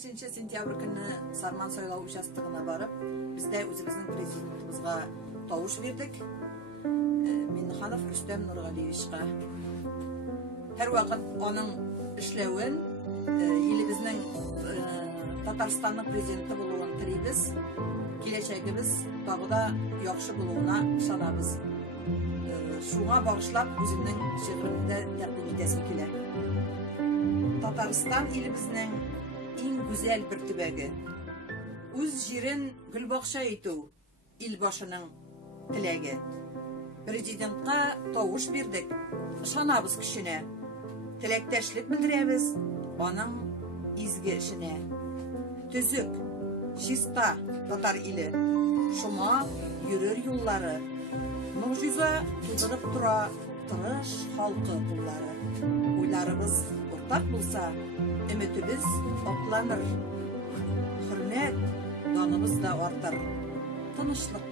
15 сентябрь күні Сарман сайлау участогына барып, бізде өзіміздің президентімізға тауыш бердік. Минниханов Рүстем Нұрғалиевичқа. Һәр вакыт аның эшләвен, елебезнең Татарстанның президенты булуын телибез, киләчәгебез тагы да яхшы булуына ышанабыз. Шуңа багышлап үземнең шигыремдә тәкъдим итәсем килә. Татарстан илебезнең иң гүзәл бер төбәге. Үз җирен гөлбакча итү ил башының теләге. Президентка тавыш бирдек, ышанабыз кешенә. Теләктәшлек белдерәбез аның изге эшенә. Төзек, чиста татар иле, шума йөрер юллары, могҗиза тудырып тора тырыш халкы куллары. Уйларыбыз уртак булса, өметебез акланыр. Хөрмәт, даныбыз да артыр. Тынычлык